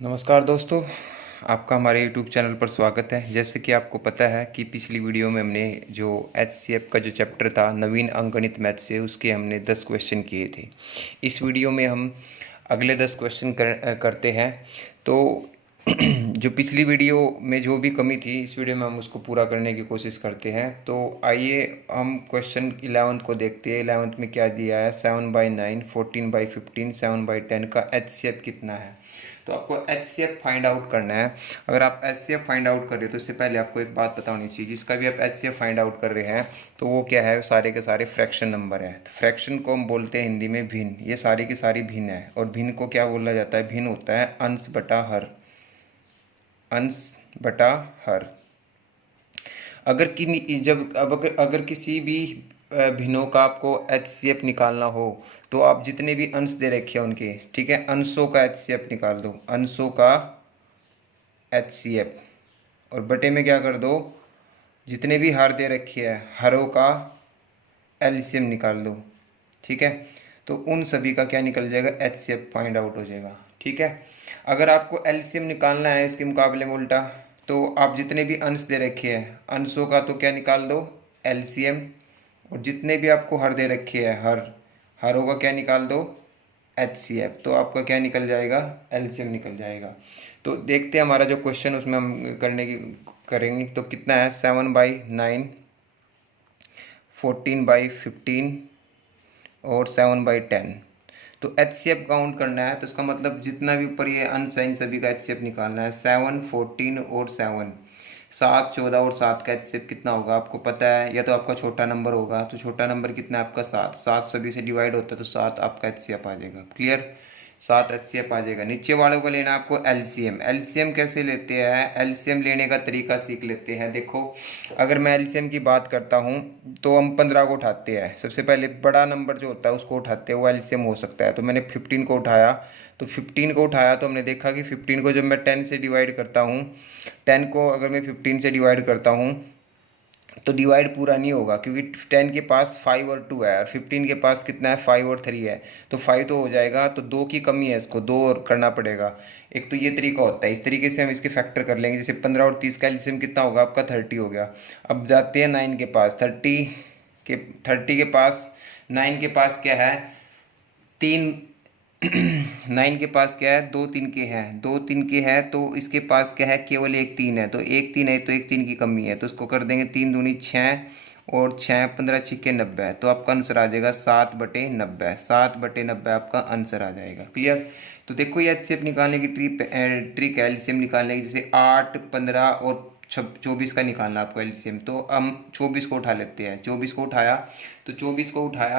नमस्कार दोस्तों, आपका हमारे यूट्यूब चैनल पर स्वागत है। जैसे कि आपको पता है कि पिछली वीडियो में हमने जो एचसीएफ का जो चैप्टर था नवीन अंकगणित मैथ से, उसके हमने 10 क्वेश्चन किए थे। इस वीडियो में हम अगले 10 क्वेश्चन करते हैं। तो जो पिछली वीडियो में जो भी कमी थी, इस वीडियो में हम उसको पूरा करने की कोशिश करते हैं। तो आइए हम क्वेश्चन 11 को देखते हैं। 11 में क्या दिया है, 7/9, 14/15, 7/10 का एचसीएफ कितना है। तो आपको एचसीएफ फाइंड आउट करना है। अगर आप एचसीएफ फाइंड आउट कर रहे हो तो इससे पहले आपको एक बात पता होनी चाहिए, जिसका भी आप एचसीएफ फाइंड आउट कर रहे हैं तो वो क्या है, सारे के सारे फ्रैक्शन नंबर है। तो फ्रैक्शन को हम बोलते हैं हिंदी में भिन्न। ये सारी की सारी भिन्न है, और भिन्न को क्या बोला जाता है, भिन्न होता है अंश बटा हर। अंश बटा हर। अगर कि जब अब अगर किसी भी भिन्नों का आपको एचसीएफ निकालना हो तो आप जितने भी अंश दे रखे हैं उनके, ठीक है, अंशों का एचसीएफ निकाल दो, अंशों का एचसीएफ। और बटे में क्या कर दो, जितने भी हर दे रखे हैं हरों का एलसीएम निकाल दो। ठीक है, तो उन सभी का क्या निकल जाएगा, एचसीएफ फाइंड आउट हो जाएगा। ठीक है, अगर आपको एलसीएम निकालना है इसके मुकाबले में उल्टा, तो आप जितने भी अंश दे रखे हैं अंशों का तो क्या निकाल दो, एलसीएम। और जितने भी आपको हर दे रखे हैं हरों का क्या निकाल दो, एचसीएफ। तो आपका क्या निकल जाएगा, एलसीएम निकल जाएगा। तो देखते हैं हमारा जो क्वेश्चन उसमें हम करेंगे तो कितना है, 7/9, 14/15 और 7/10। तो एचसीएफ काउंट करना है, तो इसका मतलब जितना भी ऊपर ये अंश है इन सभी का एचसीएफ निकालना है। 7, 14 और 7, 7, 14 और 7 का एचसीएफ कितना होगा आपको पता है, या तो आपका छोटा नंबर होगा। तो छोटा नंबर कितना है आपका 7, 7 सभी से डिवाइड होता है तो 7 आपका एचसीएफ आ जाएगा। क्लियर, 7 एचसीएफ आ जाएगा। नीचे वालों को लेना आपको एलसीएम। एलसीएम कैसे लेते हैं, एलसीएम लेने का तरीका सीख लेते हैं। देखो, अगर मैं एलसीएम की बात करता हूँ तो हम 15 को उठाते हैं। सबसे पहले बड़ा नंबर जो होता है उसको उठाते हैं, वो एलसीएम हो सकता है। तो मैंने 15 को उठाया, तो 15 को उठाया तो हमने देखा कि 15 को जब मैं 10 से डिवाइड करता हूँ, 10 को अगर मैं 15 से डिवाइड करता हूँ तो डिवाइड पूरा नहीं होगा, क्योंकि 10 के पास 5 और 2 है और 15 के पास कितना है, 5 और 3 है। तो 5 तो हो जाएगा, तो 2 की कमी है, इसको 2 और करना पड़ेगा। एक तो ये तरीका होता है, इस तरीके से हम इसके फैक्टर कर लेंगे। जैसे 15 और 30 का एलसीएम कितना होगा आपका, 30 हो गया। अब जाते हैं 9 के पास, 30 के पास, 9 के पास क्या है, 3। 9 के पास क्या है, 2 3 के हैं, 2 3 के हैं, तो इसके पास क्या है, केवल एक 3 है। तो एक 3 है तो एक 3 की कमी है, तो इसको कर देंगे 3 दूनी 6 और 6 15 छिक्के 90। तो आपका आंसर आ जाएगा 7/90। 7/90 आपका आंसर आ जाएगा। क्लियर। तो देखो ये एचसीएफ निकालने की ट्रिक है, एलसीएम निकालने की। जैसे 8, 15 और 24 का निकालना आपको एलसीएम। तो हम 24 को उठा लेते हैं, 24 को उठाया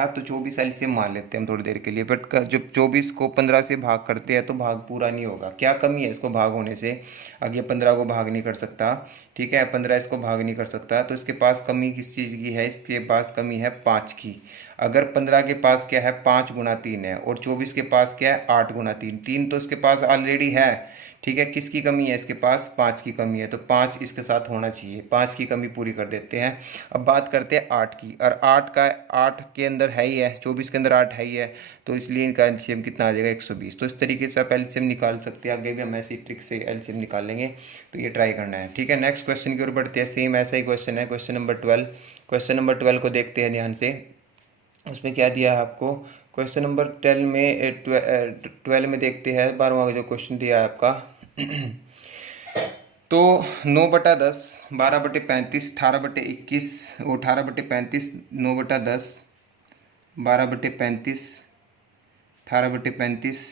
तो 24 एलसीएम मान लेते हैं हम थोड़ी देर के लिए। बट जब 24 को 15 से भाग करते हैं तो भाग पूरा नहीं होगा। क्या कमी है इसको भाग होने से, आगे 15 को भाग नहीं कर सकता। ठीक है, 15 इसको भाग नहीं कर सकता, तो इसके पास कमी किस चीज़ की है, इसके पास कमी है 5 की। अगर 15 के पास क्या है, 5 गुना 3 है, और 24 के पास क्या है, 8 गुना 3, 3 तो इसके पास ऑलरेडी है। ठीक है, किसकी कमी है, इसके पास 5 की कमी है, तो 5 इसके साथ होना चाहिए। 5 की कमी पूरी कर देते हैं। अब बात करते हैं 8 की, और 8 के अंदर है ही है, 24 के अंदर 8 है ही है, तो इसलिए इनका एलसीएम कितना आ जाएगा, 120। तो इस तरीके से आप एलसीएम निकाल सकते हैं। आगे भी हम ऐसी ट्रिक से एलसीएम निकाल लेंगे, तो ये ट्राई करना है। ठीक है, नेक्स्ट क्वेश्चन की ओर बढ़ते हैं। सेम ऐसा ही क्वेश्चन है, क्वेश्चन नंबर 12। क्वेश्चन नंबर 12 को देखते हैं ध्यान से। उसमें क्या दिया है आपको, क्वेश्चन नंबर 12 में देखते हैं 12वां जो क्वेश्चन दिया है आपका। तो 9/10, 12/35, 18/21 और 18/35, 9/10, 12/35, 18/35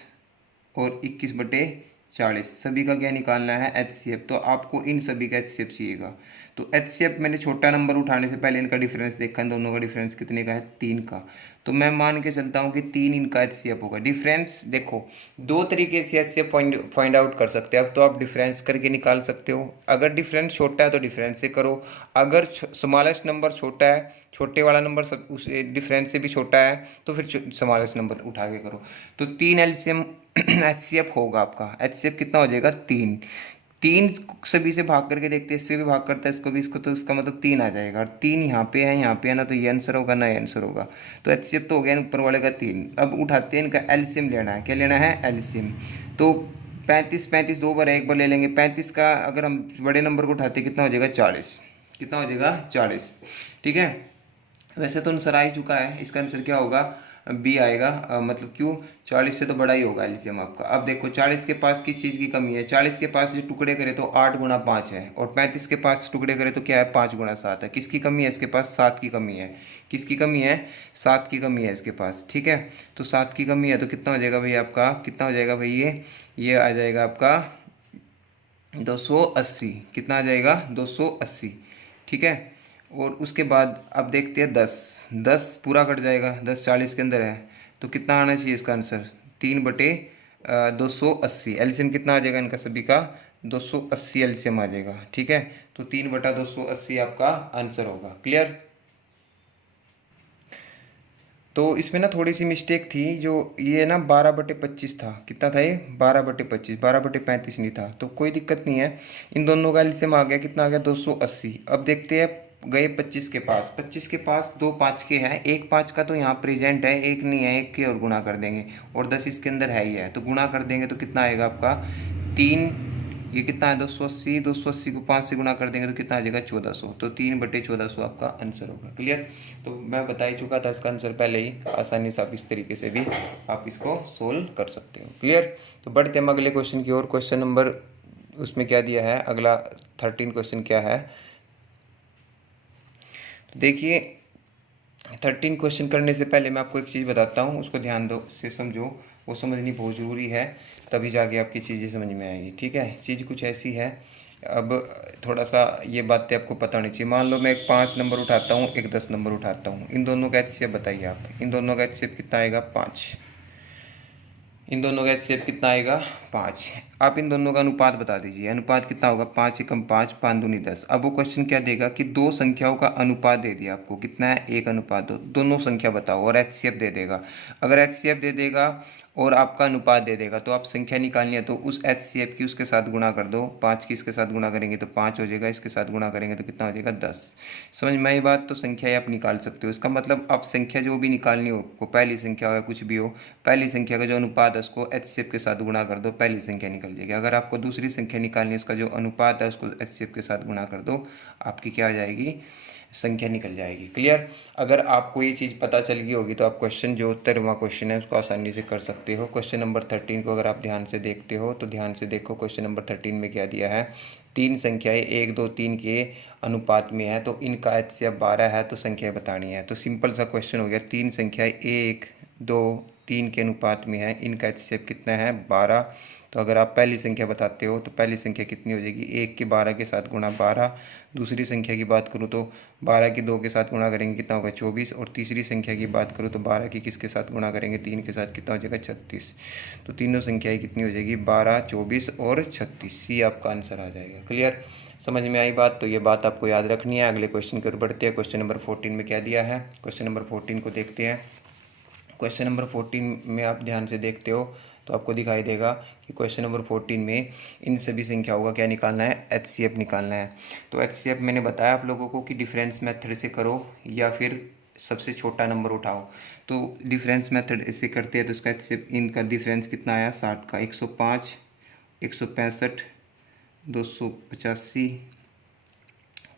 और 21/40, सभी का क्या निकालना है, एचसीएफ। तो आपको इन सभी का एचसीएफ चाहिएगा। तो एचसीएफ मैंने छोटा नंबर उठाने से पहले इनका डिफरेंस देखा, इन दोनों का डिफरेंस कितने का है, 3 का। तो मैं मान के चलता हूँ कि 3 इनका एचसीएफ होगा। डिफरेंस देखो, 2 तरीके से एचसीएफ फाइंड आउट कर सकते हैं। अब तो आप डिफरेंस करके निकाल सकते हो। अगर डिफरेंस छोटा है तो डिफरेंस से करो, अगर स्मॉलेस्ट नंबर छोटा है, छोटे वाला नंबर सब उस डिफरेंस से भी छोटा है, तो फिर स्मॉलेस्ट नंबर उठा के करो। तो 3 एलसीएम एचसीएफ होगा आपका। एचसीएफ कितना हो जाएगा, 3। 3 सभी से भाग करके देखते हैं, इससे भी भाग करता है इसको भी, इसको, तो इसका मतलब 3 आ जाएगा। और 3 यहाँ पे है, यहाँ पे है ना, तो ये आंसर होगा ना, ये आंसर होगा। तो एचसीएफ तो हो गया ऊपर वाले का 3। अब उठाते हैं इनका एलसीएम लेना है। क्या लेना है, एलसीएम। तो 35 35 दो बार एक बार ले लेंगे। 35 का अगर हम बड़े नंबर को उठाते कितना हो जाएगा 40, कितना हो जाएगा 40। ठीक है, वैसे तो आंसर आ ही चुका है, इसका आंसर क्या होगा बी आएगा। मतलब क्यों, 40 से तो बड़ा ही होगा एलसीएम आपका। अब देखो 40 के पास किस चीज़ की कमी है, 40 के पास जो टुकड़े करे तो 8 गुणा 5 है, और 35 के पास टुकड़े करे तो क्या है 5 गुणा 7 है। किसकी कमी है, इसके पास 7 की कमी है। किसकी कमी है, 7 की कमी है इसके पास। ठीक है, तो 7 की कमी है तो कितना हो जाएगा भाई आपका, कितना हो जाएगा भाई ये आ जाएगा आपका 280। कितना आ जाएगा 280। ठीक है, और उसके बाद अब देखते हैं 10 10 पूरा कट जाएगा, 10 40 के अंदर है तो कितना आना चाहिए इसका आंसर 3/280। एलसीएम कितना आ जाएगा इनका सभी का 280 एलसीएम आ जाएगा। ठीक है, तो 3/280 आपका आंसर होगा। क्लियर। तो इसमें ना थोड़ी सी मिस्टेक थी, जो ये ना 12/25 था। कितना था ये 12/25, 12/35 नहीं था। तो कोई दिक्कत नहीं है, इन दोनों का एलसीएम आ गया, कितना आ गया 280। अब देखते हैं गए 25 के पास, 25 के पास दो 5 के हैं, एक 5 का तो यहाँ प्रेजेंट है, एक नहीं है, एक के और गुणा कर देंगे, और 10 इसके अंदर है ही है, तो गुणा कर देंगे तो कितना आएगा आपका 3। ये कितना है 280, 280 को 5 से गुणा कर देंगे तो कितना आ जाएगा 1400। तो 3/1400 आपका आंसर होगा। क्लियर। तो मैं बता ही चुका था इसका आंसर पहले ही, आसानी से आप इस तरीके से भी आप इसको सोल्व कर सकते हो। क्लियर। तो बढ़ते हम अगले क्वेश्चन की ओर। क्वेश्चन नंबर उसमें क्या दिया है, अगला 13 क्वेश्चन क्या है, तो देखिए 13 क्वेश्चन करने से पहले मैं आपको एक चीज़ बताता हूँ, उसको ध्यान दो से समझो, वो समझनी बहुत ज़रूरी है, तभी जाके आपकी चीज़ें समझ में आएगी। ठीक है, चीज़ कुछ ऐसी है, अब थोड़ा सा ये बातें आपको पता होनी चाहिए। मान लो मैं एक 5 नंबर उठाता हूँ, एक 10 नंबर उठाता हूँ, इन दोनों का एचसीएफ बताइए आप। इन दोनों का एचसीएफ कितना आएगा 5। इन दोनों का एचसीएफ कितना आएगा 5। आप इन दोनों का अनुपात बता दीजिए, अनुपात कितना होगा 5 एकम 5, 5 दूनी 10। अब वो क्वेश्चन क्या देगा कि दो संख्याओं का अनुपात दे दिया आपको, कितना है 1:2, दोनों संख्या बताओ, और एचसीएफ दे देगा। अगर एचसीएफ दे देगा और आपका अनुपात दे देगा तो आप संख्या निकालनी है, तो उस एचसीएफ की उसके साथ गुणा कर दो। 5 की इसके साथ गुणा करेंगे तो 5 हो जाएगा, इसके साथ गुणा करेंगे तो कितना हो जाएगा 10। समझ में आई बात। तो संख्या आप निकाल सकते हो, इसका मतलब आप संख्या जो भी निकालनी हो आपको, पहली संख्या हो या कुछ भी हो, पहली संख्या का जो अनुपात है उसको एचसीएफ के साथ गुणा कर दो, पहली संख्या निकल जाएगी। अगर आपको दूसरी संख्या निकालनी है, उसका जो अनुपात है उसको एचसीएफ के साथ गुणा कर दो, आपकी क्या आ जाएगी संख्या निकल जाएगी। क्लियर। अगर आपको ये चीज़ पता चल गई होगी तो आप क्वेश्चन जो 13वां क्वेश्चन है उसको आसानी से कर सकते हो। क्वेश्चन नंबर 13 को अगर आप ध्यान से देखते हो तो ध्यान से देखो, क्वेश्चन नंबर 13 में क्या दिया है, तीन संख्याएं 1 2 3 के अनुपात में है, तो इनका एचसीएफ 12 है, तो संख्याएं बतानी है। तो सिंपल सा क्वेश्चन हो गया, तीन संख्याएं 1 2 3 के अनुपात में है, इनका एचसीएफ कितना है 12। तो अगर आप पहली संख्या बताते हो तो पहली संख्या कितनी हो जाएगी 1 के 12 के साथ गुणा 12। दूसरी संख्या की बात करूँ तो 12 की 2 के साथ गुणा करेंगे कितना होगा 24। और तीसरी संख्या की बात करूँ तो 12 की किसके साथ गुणा करेंगे 3 के साथ, कितना हो जाएगा 36। तो तीनों संख्याएं कितनी हो जाएगी 12 24 और 36। सी आपका आंसर आ जाएगा। क्लियर। समझ में आई बात। तो ये बात आपको याद रखनी है। अगले क्वेश्चन की ओर बढ़ते हैं। क्वेश्चन नंबर 14 में क्या दिया है, क्वेश्चन नंबर 14 को देखते हैं। क्वेश्चन नंबर 14 में आप ध्यान से देखते हो तो आपको दिखाई देगा कि क्वेश्चन नंबर 14 में इन सभी संख्याओं का क्या निकालना है, एचसीएफ निकालना है। तो एचसीएफ मैंने बताया आप लोगों को कि डिफरेंस मेथड से करो या फिर सबसे छोटा नंबर उठाओ। तो डिफरेंस मेथड से करते हैं तो इसका एचसीएफ, इनका डिफरेंस कितना आया 60 का, 105 165 285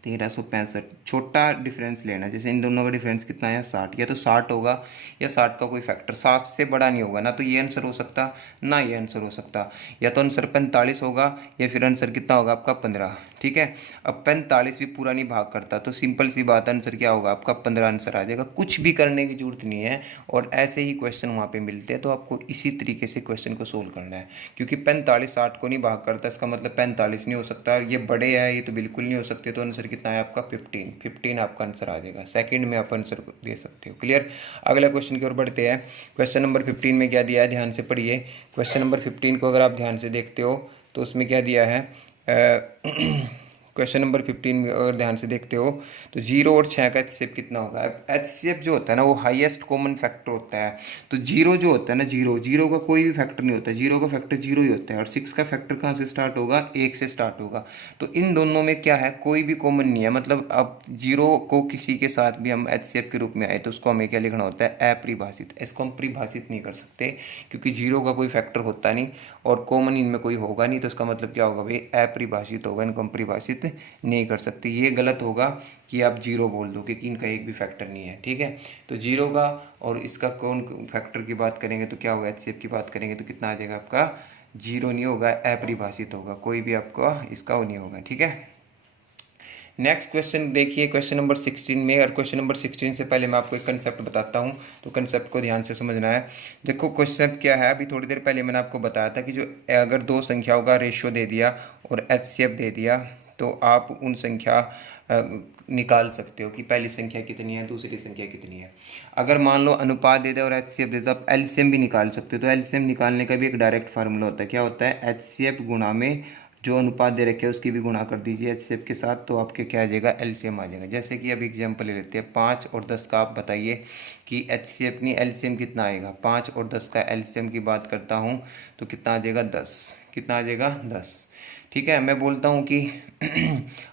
1365। छोटा डिफरेंस लेना, जैसे इन दोनों का डिफरेंस कितना है 60, या तो 60 होगा या 60 का कोई फैक्टर 60 से बड़ा नहीं होगा। ना तो ये आंसर हो सकता ना ये आंसर हो सकता, या तो आंसर 45 होगा या फिर आंसर कितना होगा आपका 15। ठीक है, अब 45 भी पूरा नहीं भाग करता, तो सिंपल सी बात आंसर क्या होगा आपका 15 आंसर आ जाएगा। कुछ भी करने की जरूरत नहीं है, और ऐसे ही क्वेश्चन वहाँ पे मिलते हैं, तो आपको इसी तरीके से क्वेश्चन को सोल्व करना है। क्योंकि 45 60 को नहीं भाग करता, इसका मतलब 45 नहीं हो सकता, ये बड़े है ये तो बिल्कुल नहीं हो सकते। तो आंसर कितना है आपका 15 आपका आंसर आ जाएगा। सेकंड में आप आंसर दे सकते हो। क्लियर। अगला क्वेश्चन की ओर बढ़ते हैं। क्वेश्चन नंबर 15 में क्या दिया है, ध्यान से पढ़िए। क्वेश्चन नंबर 15 को अगर आप ध्यान से देखते हो तो उसमें क्या दिया है क्वेश्चन नंबर 15 में अगर ध्यान से देखते हो तो 0 और 6 का एचसीएफ कितना होगा। एचसीएफ जो होता है ना वो हाईएस्ट कॉमन फैक्टर होता है। तो 0 जो होता है ना, जीरो का कोई भी फैक्टर नहीं होता, 0 का फैक्टर 0 ही होता है। और 6 का फैक्टर कहाँ से स्टार्ट होगा, 1 से स्टार्ट होगा। तो इन दोनों में क्या है, कोई भी कॉमन नहीं है। मतलब अब 0 को किसी के साथ भी हम एचसीएफ के रूप में आए तो उसको हमें क्या लिखना होता है, अपरिभाषित। इसको हम परिभाषित नहीं कर सकते क्योंकि 0 का कोई फैक्टर होता नहीं और कॉमन इनमें कोई होगा नहीं। तो इसका मतलब क्या होगा भाई, अपरिभाषित होगा, इनको हम परिभाषित नहीं कर सकते। ये गलत होगा कि आप 0 बोल दो क्योंकि इनका एक भी फैक्टर नहीं है। ठीक है, तो 0 का और इसका कौन फैक्टर की बात करेंगे तो क्या होगा, एचसीएफ की बात करेंगे तो कितना आ जाएगा आपका, 0 नहीं होगा, अपरिभाषित होगा, कोई भी आपका इसका वो नहीं होगा। ठीक है, नेक्स्ट क्वेश्चन देखिए, क्वेश्चन नंबर 16 में। और क्वेश्चन नंबर 16 से पहले मैं आपको एक कंसेप्ट बताता हूँ, तो कंसेप्ट को ध्यान से समझना है। देखो क्वेश्चन क्या है, अभी थोड़ी देर पहले मैंने आपको बताया था कि जो अगर दो संख्याओं का रेशियो दे दिया और एचसीएफ दे दिया तो आप उन संख्या निकाल सकते हो कि पहली संख्या कितनी है, दूसरी संख्या कितनी है। अगर मान लो अनुपात दे दे और एचसीएफ दे दे तो आप एलसीएम भी निकाल सकते हो। तो एलसीएम निकालने का भी एक डायरेक्ट फार्मूला होता है, क्या होता है, एचसीएफ गुणा में जो अनुपात दे रखे हैं उसकी भी गुणा कर दीजिए एचसीएफ के साथ, तो आपके क्या आ जाएगा, एलसीएम आ जाएगा। जैसे कि अब एग्जांपल ले लेते हैं 5 और 10 का। आप बताइए कि एचसीएफ नहीं एलसीएम कितना आएगा। 5 और 10 का एलसीएम की बात करता हूँ तो कितना आ जाएगा, 10। कितना आ जाएगा, 10। ठीक है, मैं बोलता हूँ कि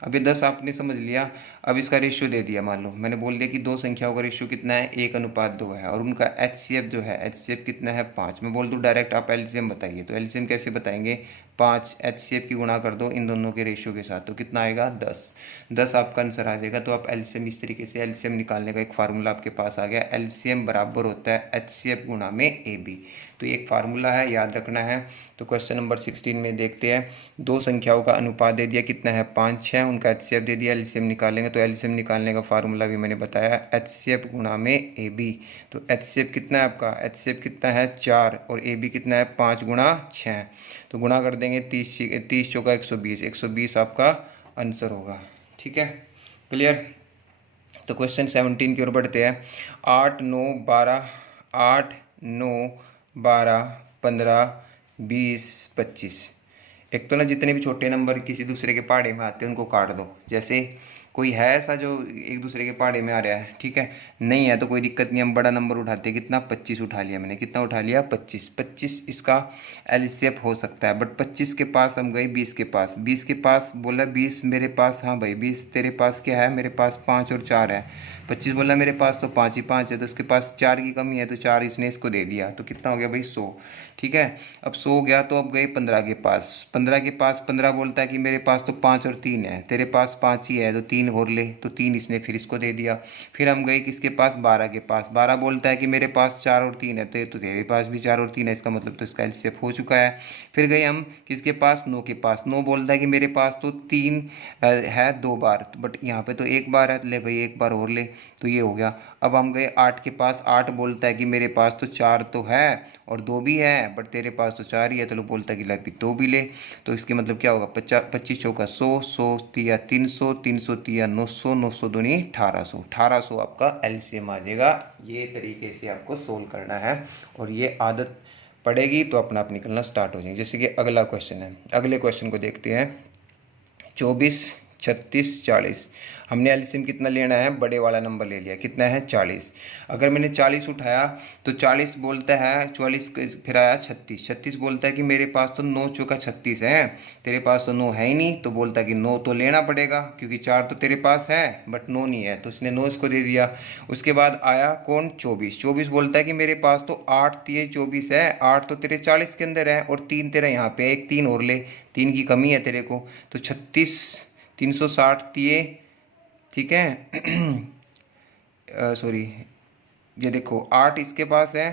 अभी 10 आपने समझ लिया। अब इसका रेशियो दे दिया, मान लो मैंने बोल दिया कि दो संख्याओं का रेशियो कितना है, 1:2 है और उनका एचसीएफ जो है, एचसीएफ कितना है, 5। मैं बोल दूँ डायरेक्ट आप एलसीएम बताइए, तो एलसीएम कैसे बताएंगे, 5 एचसीएफ की गुणा कर दो इन दोनों के रेशियो के साथ तो कितना आएगा, 10 आपका आंसर आ जाएगा। तो आप एलसीएम इस तरीके से, एलसीएम निकालने का एक फार्मूला आपके पास आ गया, एलसीएम बराबर होता है एचसीएफ गुणा में एबी। तो ये एक फार्मूला है, याद रखना है। तो क्वेश्चन नंबर 16 में देखते हैं, दो संख्याओं का अनुपात दे दिया कितना है, 5, 6, उनका एचसीएफ दे दिया, एलसीएम निकालेंगे। तो एलसीएम निकालने का फार्मूला भी मैंने बताया, एचसीएफ गुणा में एबी। तो एचसीएफ कितना है आपका, एचसीएफ कितना है, 4 और एबी कितना है, 5 गुणा 6। तो गुणा कर देंगे, 30 चौका 120, 120 आपका आंसर होगा। ठीक है, क्लियर। तो क्वेश्चन 17 की ओर बढ़ते हैं। 8, 9, 12, 8, 9, 12, 15, 20, 25। एक तो ना जितने भी छोटे नंबर किसी दूसरे के पहाड़े में आते हैं उनको काट दो। जैसे कोई है ऐसा जो एक दूसरे के पहाड़े में आ रहा है, ठीक है, नहीं है तो कोई दिक्कत नहीं, हम बड़ा नंबर उठाते हैं। कितना, 25 उठा लिया मैंने। कितना उठा लिया, 25। 25 इसका एलसीएफ हो सकता है, बट 25 के पास हम गए 20 के पास। 20 के पास बोला 20 मेरे पास, हाँ भाई 20 तेरे पास क्या है, मेरे पास 5 और 4 है। 25 बोला मेरे पास तो 5 ही 5 है, तो उसके पास 4 की कमी है तो 4 इसने इसको दे दिया। तो कितना हो गया भाई, 100। ठीक है, अब 100 गया तो अब गए 15 के पास। 15 के पास 15 बोलता है कि मेरे पास तो 5 और 3 है, तेरे पास 5 ही है तो 3 और ले, तो 3 इसने फिर इसको दे दिया। फिर हम गए किसके पास, 12 के पास। 12 बोलता है कि मेरे पास 4 और 3 है, तो तेरे पास भी 4 और 3 है, इसका मतलब तो इसका एलसीएफ हो चुका है। फिर गए हम किसके पास, 9 के पास। 9 बोलता है कि मेरे पास तो 3 है 2 बार, बट यहाँ पे तो 1 बार है, ले भाई 1 बार और ले, तो ये हो गया। अब हम गए 8 के पास। 8 बोलता है कि मेरे पास तो 4 तो है और 2 भी है, बट तेरे पास तो 4 ही है, तो लोग बोलता है कि लाइक 2 भी ले। तो इसके मतलब क्या होगा, 25 चौका 100, 100 तिया 300, 300 तिया 900, 900 दूनी 1800, 1800 आपका एलसीएम आ जाएगा। ये तरीके से आपको सोल्व करना है और ये आदत पड़ेगी तो अपना आप निकलना स्टार्ट हो जाएगी। जैसे कि अगला क्वेश्चन है, अगले क्वेश्चन को देखते हैं। 24, 36, 40। हमने एलसीएम कितना लेना है, बड़े वाला नंबर ले लिया, कितना है, 40। अगर मैंने 40 उठाया तो 40 बोलता है, 44 फिर आया 36। 36 बोलता है कि मेरे पास तो 9 चौका 36 है, तेरे पास तो 9 है ही नहीं, तो बोलता है कि 9 तो लेना पड़ेगा क्योंकि 4 तो तेरे पास है बट 9 नहीं है, तो उसने 9 इसको दे दिया। उसके बाद आया कौन, 24। 24 बोलता है कि मेरे पास तो 8 तिये 24 है, 8 तो तेरे 40 के अंदर है और 3 तेरा यहाँ पे, एक 3 और ले, 3 की कमी है तेरे को, तो 36, 360 तिये, ठीक है। सॉरी, ये देखो 8 इसके पास है,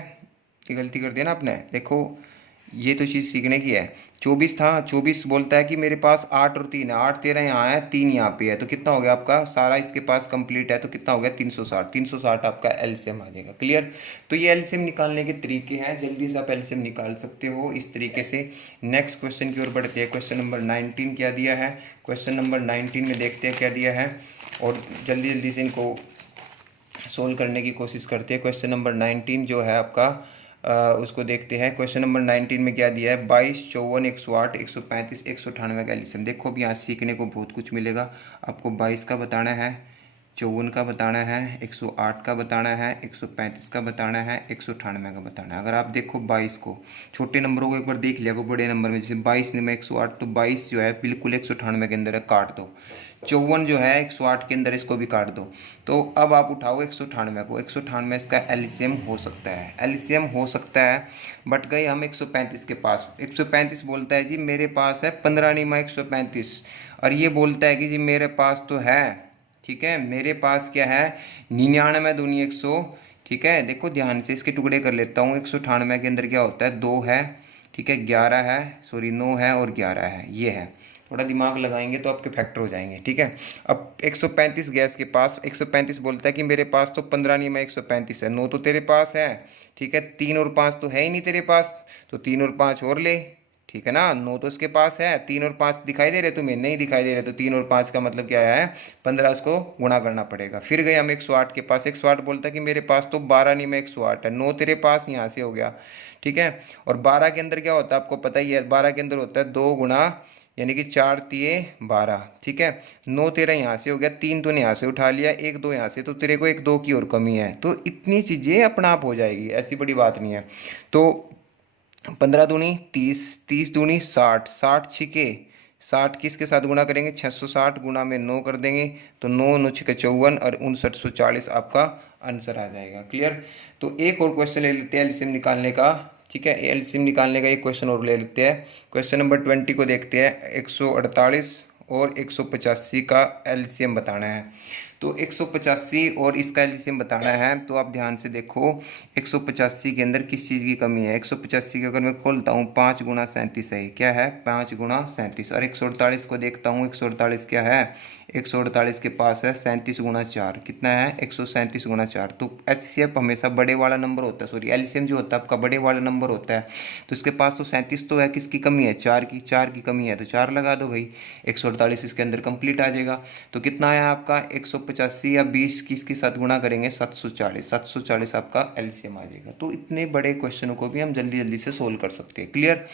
ये गलती कर दिया ना आपने, देखो ये तो चीज़ सीखने की है। 24 था, 24 बोलता है कि मेरे पास 8 और 3 है, 8 तेरा यहाँ है, 3 यहाँ पे है, तो कितना हो गया आपका, सारा इसके पास कंप्लीट है, तो कितना हो गया, 360। 360 आपका एलसीएम आ जाएगा। क्लियर। तो ये एलसीएम निकालने के तरीके हैं, जल्दी से आप एलसीएम निकाल सकते हो इस तरीके से। नेक्स्ट क्वेश्चन की ओर बढ़ते हैं। क्वेश्चन नंबर 19 क्या दिया है, क्वेश्चन नंबर 19 में देखते हैं क्या दिया है और जल्दी जल्दी से इनको सोल्व करने की कोशिश करते हैं। क्वेश्चन नंबर 19 जो है आपका उसको देखते हैं। क्वेश्चन नंबर 19 में क्या दिया है, 22, 54, 108, 135, 198 का एलसीएम। देखो अब यहाँ सीखने को बहुत कुछ मिलेगा। आपको 22 का बताना है, 54 का बताना है, 108 का बताना है, 135 का बताना है, 198 का बताना है। अगर आप देखो 22 को, छोटे नंबरों को एक बार देख लिया को बड़े नंबर में, जैसे 22 में 108, तो 22 जो है बिल्कुल 198 के अंदर है, काट दो। 54 जो है 108 के अंदर, इसको भी काट दो। तो अब आप उठाओ 198 को, 198 इसका एलसीएम हो सकता है, एलसीएम हो सकता है। बट गए हम 135 के पास। 135 बोलता है जी मेरे पास है 15 निमा 135, और ये बोलता है कि जी मेरे पास तो है, ठीक है, मेरे पास क्या है 99 दूनी 100। ठीक है, देखो ध्यान से इसके टुकड़े कर लेता हूँ। 198 के अंदर क्या होता है, 2 है, ठीक है, 11 है, सॉरी 9 है और 11 है, ये है। थोड़ा दिमाग लगाएंगे तो आपके फैक्टर हो जाएंगे, ठीक है। अब 135 गैस के पास, 135 बोलता है कि मेरे पास तो 15 नहीं, मैं 135 है, 9 तो तेरे पास है, ठीक है, 3 और 5 तो है ही नहीं तेरे पास, तो 3 और 5 और ले, ठीक है ना। 9 तो इसके पास है, 3 और 5 दिखाई दे रहे तुम्हें, नहीं दिखाई दे रहे, तो 3 और 5 का मतलब क्या है 15, उसको गुणा करना पड़ेगा। फिर गए हम 108 के पास। 108 बोलता है कि मेरे पास तो 12 नहीं, मैं 108 है, 9 तेरे पास, यहाँ से हो गया, ठीक है। और 12 के अंदर क्या होता है आपको पता ही है, 12 के अंदर होता है 2 गुणा, यानी कि 4 तिये 12, ठीक है। 9 तेरा यहाँ से हो गया, 3 तूने यहाँ से उठा लिया, 1 2 यहाँ से, तो तेरे को 1 2 की और कमी है, तो इतनी चीज़ें अपना आप हो जाएगी, ऐसी बड़ी बात नहीं है। तो 15 दूनी 30, 30 दूनी 60, 60 छिके 60 किसके साथ गुणा करेंगे, 660 गुणा में 9 कर देंगे, तो 9 9 छिके 54 और 5940 आपका आंसर आ जाएगा। क्लियर। तो एक और क्वेश्चन ले लेते हैं एलसीएम निकालने का, ठीक है, एलसीएम निकालने का एक क्वेश्चन और ले लेते हैं। क्वेश्चन नंबर 20 को देखते हैं। 148 और 185 का एलसीएम बताना है। तो 185 और इसका एलसीएम बताना है, तो आप ध्यान से देखो 185 के अंदर किस चीज़ की कमी है। 185 की अगर मैं खोलता हूँ 5 गुणा 37 है, क्या है 5 गुणा 37। और 148 को देखता हूँ, 148 क्या है, 148 के पास है 37 गुणा 4, कितना है 137 गुणा 4। तो एचसीएफ हमेशा बड़े वाला नंबर होता है, सॉरी एलसीएम जो होता है आपका बड़े वाला नंबर होता है। तो इसके पास तो 37 तो है, किसकी कमी है 4 की, 4 की कमी है, तो 4 लगा दो भाई, 148 इसके अंदर कंप्लीट आ जाएगा। तो कितना आया आपका 185 या 20 की इसके साथ गुणा करेंगे 740, 740 आपका एलसीएम आ जाएगा। तो इतने बड़े क्वेश्चनों को भी हम जल्दी जल्दी से सोल्व कर सकते हैं। क्लियर।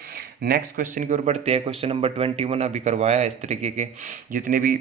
नेक्स्ट क्वेश्चन की ओर बढ़ते हैं। क्वेश्चन नंबर 21 अभी करवाया है इस तरीके के जितने भी,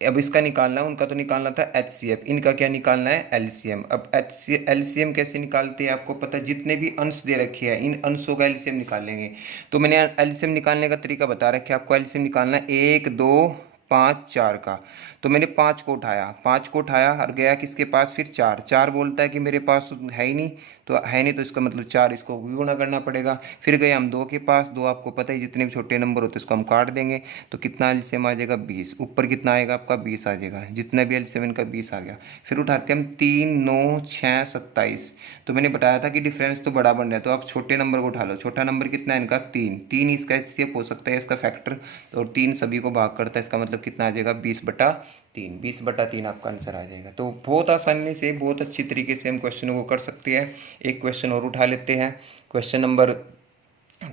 अब इसका निकालना है, उनका तो निकालना था एचसीएफ, इनका क्या निकालना है एलसीएम। अब एलसीएम कैसे निकालते हैं आपको पता है, जितने भी अंश दे रखे हैं इन अंशों का एलसीएम निकालेंगे। तो मैंने एलसीएम निकालने का तरीका बता रखा है आपको। एलसीएम निकालना है 1 2 5 4 का। तो मैंने 5 को उठाया, 5 को उठाया और गया किसके पास, फिर 4, 4 बोलता है कि मेरे पास तो है ही नहीं, तो है नहीं, तो इसका मतलब 4 इसको गुणा करना पड़ेगा। फिर गए हम 2 के पास, 2 आपको पता ही जितने भी छोटे नंबर होते हैं उसको हम काट देंगे, तो कितना एलसीएम आ जाएगा 20, ऊपर कितना आएगा आपका 20 आ जाएगा, जितना भी एलसीएम का 20 आ गया। फिर उठाते हम 3 9 6 27। तो मैंने बताया था कि डिफरेंस तो बड़ा बन रहा है, तो आप छोटे नंबर को उठा लो। छोटा नंबर कितना है इनका 3, 3 इसका एचसीएफ हो सकता है, इसका फैक्टर, और 3 सभी को भाग करता है, इसका मतलब कितना आ जाएगा 20/3, 20/3 आपका आंसर आ जाएगा। तो बहुत आसानी से बहुत अच्छी तरीके से हम क्वेश्चनों को कर सकते हैं। एक क्वेश्चन और उठा लेते हैं। क्वेश्चन नंबर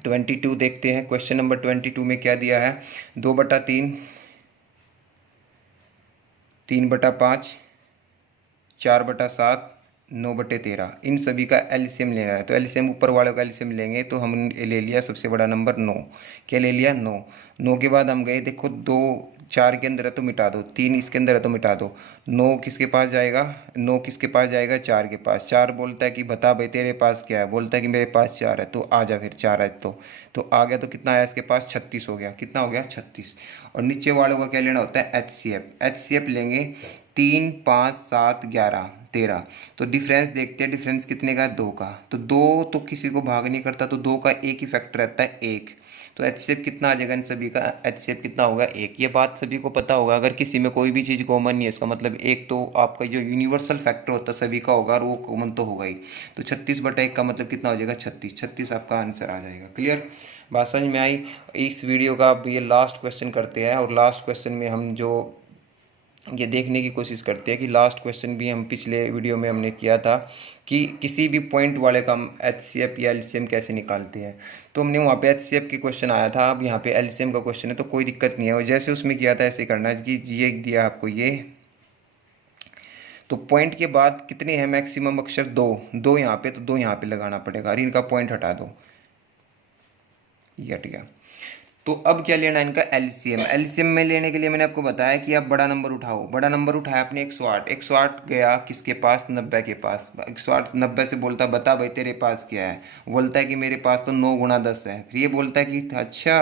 22 देखते हैं। क्वेश्चन नंबर 22 में क्या दिया है, 2/3, 3/5, 4/7, 9/13, इन सभी का एलसीएम लेना है। तो एलसीएम ऊपर वाले का एलसीएम लेंगे, तो हम ले लिया सबसे बड़ा नंबर 9, क्या ले लिया 9। 9 के बाद हम गए, देखो 2 4 के अंदर है तो मिटा दो, 3 इसके अंदर है तो मिटा दो, 9 किसके पास जाएगा, 9 किसके पास जाएगा 4 के पास। 4 बोलता है कि बता भाई तेरे पास क्या है, बोलता है कि मेरे पास 4 है, तो आ जा फिर 4 है तो आ गया, तो कितना आया इसके पास 36 हो गया, कितना हो गया 36। और नीचे वालों का क्या लेना होता है एचसीएफ, एचसीएफ लेंगे 3 5 7 11 13। तो डिफरेंस देखते हैं, डिफरेंस कितने का है 2 का, तो 2 तो किसी को भाग नहीं करता, तो 2 का एक ही फैक्टर रहता है 1। तो एचसीएफ कितना आ जाएगा इन सभी का, एचसीएफ कितना होगा 1। ये बात सभी को पता होगा, अगर किसी में कोई भी चीज़ कॉमन नहीं है इसका मतलब एक तो आपका जो यूनिवर्सल फैक्टर होता है सभी का होगा और वो कॉमन तो होगा ही। तो 36/1 का मतलब कितना हो जाएगा 36, 36 आपका आंसर आ जाएगा। क्लियर, बात समझ में आई। इस वीडियो का अब ये लास्ट क्वेश्चन करते हैं, और लास्ट क्वेश्चन में हम जो ये देखने की कोशिश करते हैं कि लास्ट क्वेश्चन भी हम पिछले वीडियो में हमने किया था कि किसी भी पॉइंट वाले का हम एचसीएफ या एलसीएम कैसे निकालते हैं। तो हमने वहाँ पे एचसीएफ की क्वेश्चन आया था, अब यहाँ पे एलसीएम का क्वेश्चन है, तो कोई दिक्कत नहीं है, और जैसे उसमें किया था ऐसे करना है कि ये दिया आपको ये, तो पॉइंट के बाद कितने हैं मैक्सिमम अक्षर? दो। दो यहाँ पे, तो दो यहाँ पे लगाना पड़ेगा और इनका पॉइंट हटा दो, ये हट गया। तो अब क्या लेना है इनका? एलसीएम। एलसीएम में लेने के लिए मैंने आपको बताया कि आप बड़ा नंबर उठाओ। बड़ा नंबर उठाया आपने 108। 108 गया किसके पास? 90 के पास। 108 90 से बोलता बता भाई तेरे पास क्या है? बोलता है कि मेरे पास तो 9 गुणा 10 है। फिर ये बोलता है कि अच्छा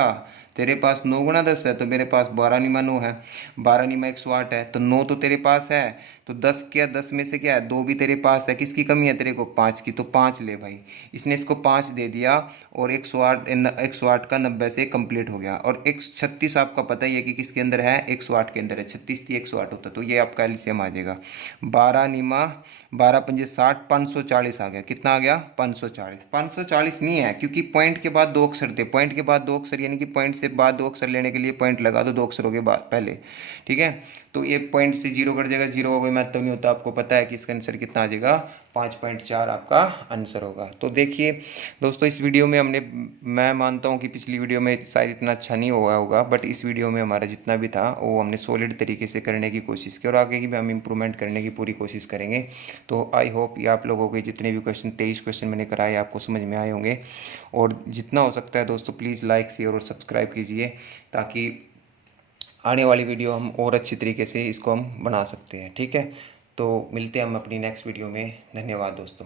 तेरे पास 9 गुणा 10 है, तो मेरे पास 12 निमा 9 है। 12 निमा 108 है, तो 9 तो तेरे पास है, तो 10 क्या? 10 में से क्या है? 2 भी तेरे पास है। किसकी कमी है तेरे को? 5 की। तो 5 ले भाई। इसने इसको 5 दे दिया और 108 का 90 से कंप्लीट हो गया। और 36 आपका पता ही है कि किसके अंदर है? 108 के अंदर है। 36 थी 108 होता, तो ये आपका एलसीएम आ जाएगा 12 निमा 12 पंजे 60, 540 आ गया। कितना आ गया? 540। 540 नहीं है क्योंकि पॉइंट के बाद दो अक्षर थे। पॉइंट के बाद दो अक्षर यानी कि पॉइंट से बाद दो अक्षर लेने के लिए पॉइंट लगा दो दो अक्षरों के बाद पहले, ठीक है। तो ये पॉइंट से जीरो कट जाएगा, जीरो का कोई महत्व नहीं होता। आपको पता है कि इसका आंसर कितना आ जाएगा? 5.4 आपका आंसर होगा। तो देखिए दोस्तों, इस वीडियो में हमने, मैं मानता हूँ कि पिछली वीडियो में शायद इतना अच्छा नहीं हुआ होगा, बट इस वीडियो में हमारा जितना भी था वो हमने सॉलिड तरीके से करने की कोशिश की और आगे की भी हम इम्प्रूवमेंट करने की पूरी कोशिश करेंगे। तो आई होप ये आप लोगों के जितने भी क्वेश्चन 23 क्वेश्चन मैंने कराए आपको समझ में आए होंगे। और जितना हो सकता है दोस्तों प्लीज़ लाइक शेयर और सब्सक्राइब कीजिए, ताकि आने वाली वीडियो हम और अच्छी तरीके से इसको हम बना सकते हैं, ठीक है। तो मिलते हैं हम अपनी नेक्स्ट वीडियो में। धन्यवाद दोस्तों।